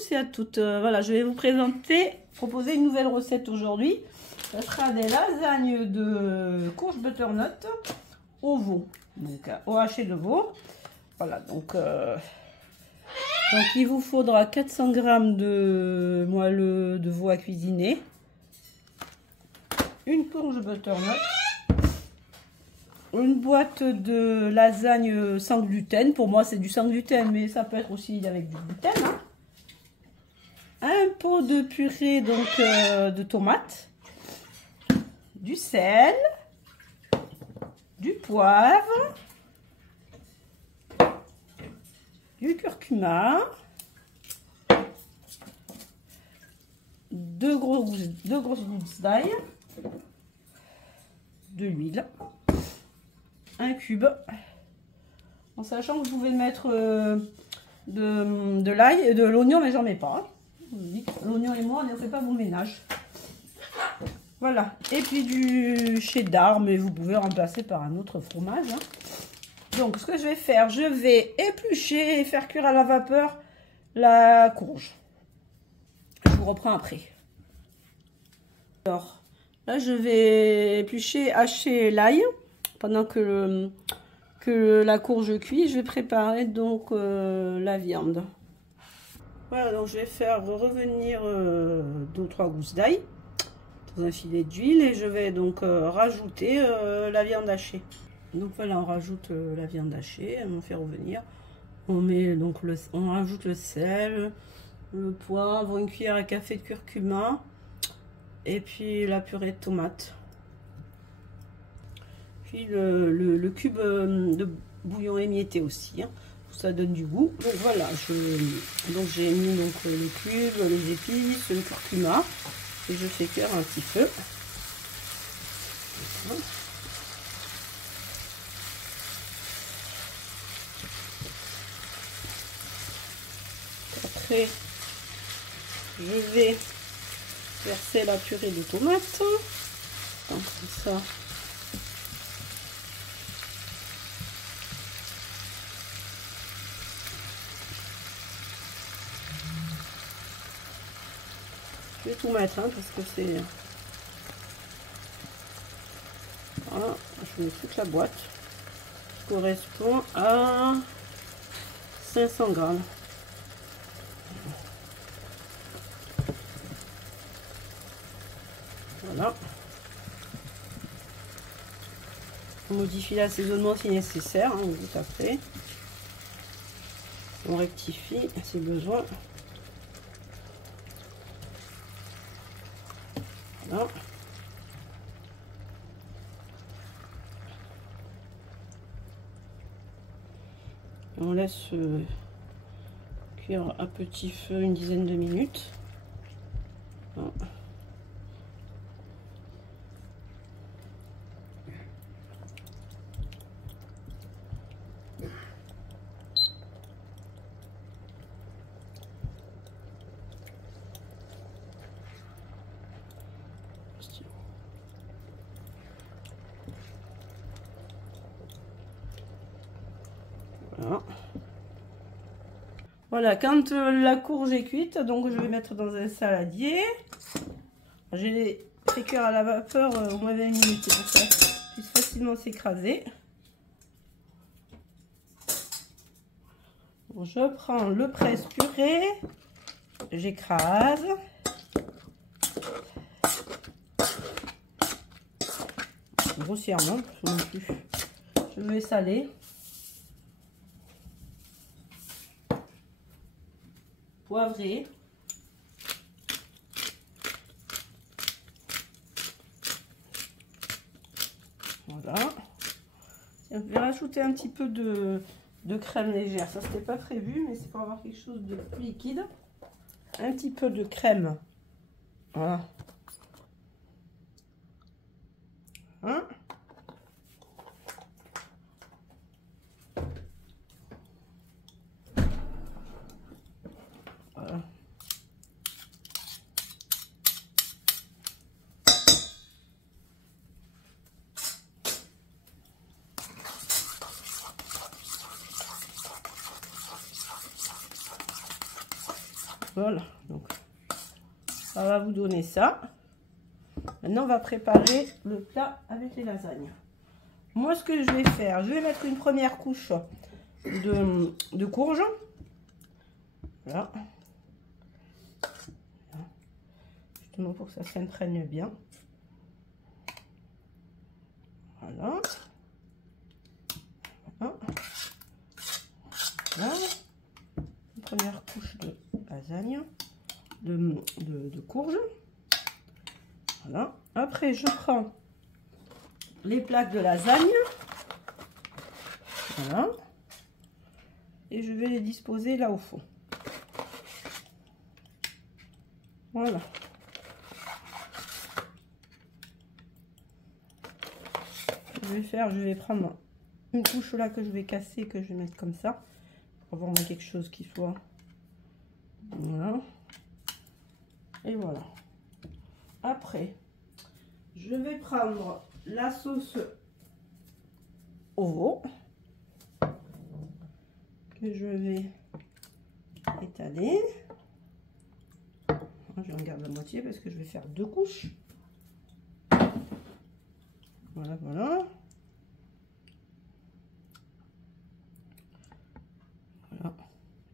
tous et à toutes. Voilà, je vais vous proposer une nouvelle recette aujourd'hui. Ce sera des lasagnes de courge butternut au veau, donc au haché de veau. Voilà, donc il vous faudra 400 g de moelleux de veau à cuisiner, une courge butternut, une boîte de lasagne sans gluten. Pour moi, c'est du sans gluten, mais ça peut être aussi avec du gluten. Hein. Un pot de purée donc de tomates, du sel, du poivre, du curcuma, deux grosses gousses d'ail, de l'huile, un cube, en sachant que vous pouvez mettre de l'ail et de l'oignon, mais j'en mets pas. L'oignon et moi, on ne fait pas mon ménage. Voilà, et puis du cheddar, mais vous pouvez remplacer par un autre fromage. Hein. Donc, ce que je vais faire, je vais éplucher et faire cuire à la vapeur la courge. Je vous reprends après. Alors, là, je vais éplucher, hacher l'ail pendant que la courge cuit. Je vais préparer donc la viande. Voilà, donc je vais faire revenir 2 ou 3 gousses d'ail dans un filet d'huile et je vais donc rajouter la viande hachée. Donc voilà, on rajoute la viande hachée, on fait revenir. On met donc on rajoute le sel, le poivre, une cuillère à café de curcuma et puis la purée de tomate. Puis le cube de bouillon émietté aussi. Hein. Ça donne du goût. Donc voilà, j'ai mis donc le cube, les épices, le curcuma et je fais cuire un petit peu. Voilà. Après, je vais verser la purée de tomates. Donc, comme ça. Je vais tout mettre hein, parce que c'est... Voilà, je mets toute la boîte. Qui correspond à 500 grammes. Voilà. On modifie l'assaisonnement si nécessaire, hein, tout à fait. On rectifie si besoin. Voilà. On laisse cuire à petit feu une dizaine de minutes. Voilà. Voilà, quand la courge est cuite, donc je vais mettre dans un saladier. J'ai fait cuire à la vapeur au moins 20 minutes pour que ça puisse facilement s'écraser. Bon, je prends le presse-purée, j'écrase. Grossièrement, non plus. Je vais saler. Poivré. Voilà. Je vais rajouter un petit peu de crème légère. Ça, c'était pas prévu, mais c'est pour avoir quelque chose de plus liquide. Un petit peu de crème. Voilà. Hein? Voilà. Voilà, donc ça va vous donner ça. Maintenant, on va préparer le plat avec les lasagnes. Moi, ce que je vais faire, je vais mettre une première couche de courge. Voilà. Justement pour que ça s'imprègne bien. Voilà. Voilà. Voilà. Une première couche de lasagne, de courge. Voilà. Après, je prends les plaques de lasagne. Voilà. Et je vais les disposer là au fond. Voilà. Je vais prendre une couche là que je vais casser, que je vais mettre comme ça. Pour avoir quelque chose qui soit... Voilà. Et voilà. Après, je vais prendre la sauce au veau que je vais étaler. Je en garde la moitié parce que je vais faire 2 couches. Voilà, voilà. Voilà.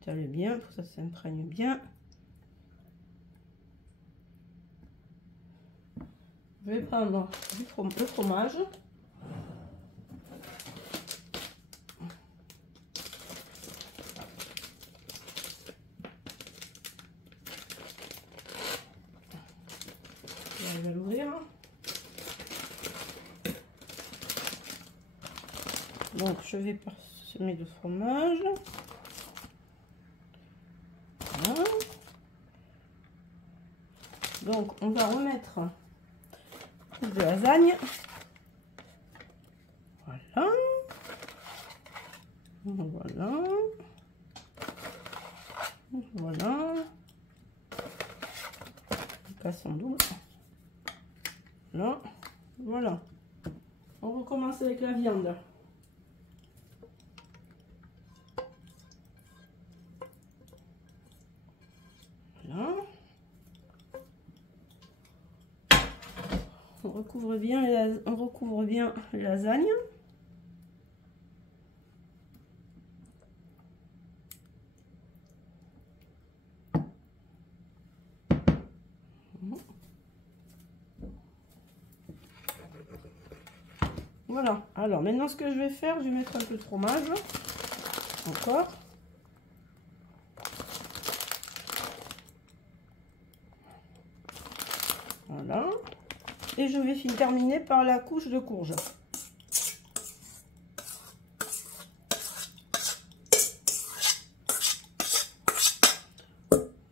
Étaler bien pour que ça s'imprègne bien. Je vais prendre le fromage. Je vais l'ouvrir. Donc je vais parsemer de fromage. Voilà. Donc on va remettre de lasagne. Voilà. Voilà. Voilà. On passe en double. Là. Voilà. On recommence avec la viande. Voilà. On recouvre bien les lasagnes. Voilà. Alors maintenant, ce que je vais faire, je vais mettre un peu de fromage. Encore. Voilà. Et je vais terminer par la couche de courge.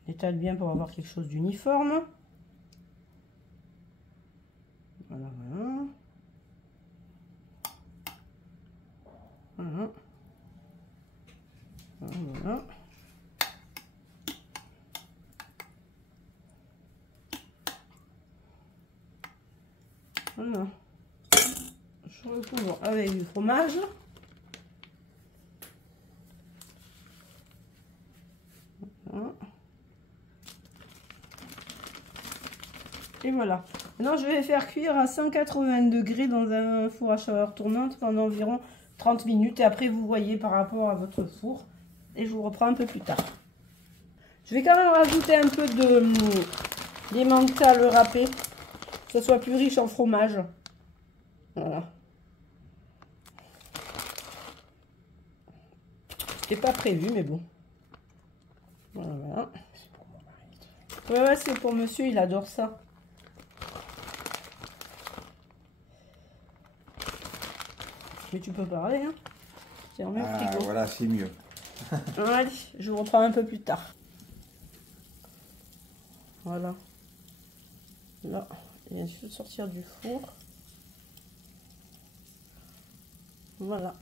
Étale bien pour avoir quelque chose d'uniforme. Voilà, voilà. Voilà. Voilà. Voilà. Je recouvre avec du fromage. Voilà. Et voilà. Maintenant, je vais faire cuire à 180 degrés dans un four à chaleur tournante pendant environ 30 minutes. Et après, vous voyez par rapport à votre four. Et je vous reprends un peu plus tard. Je vais quand même rajouter un peu d'emmental râpé. Que ce soit plus riche en fromage. Voilà. C'était pas prévu, mais bon. Voilà. Ouais, c'est pour monsieur, il adore ça. Mais tu peux parler, hein. C'est en même frigo. Voilà, c'est mieux. Allez, je vous reprends un peu plus tard. Voilà. Là, il vient juste de sortir du four. Voilà.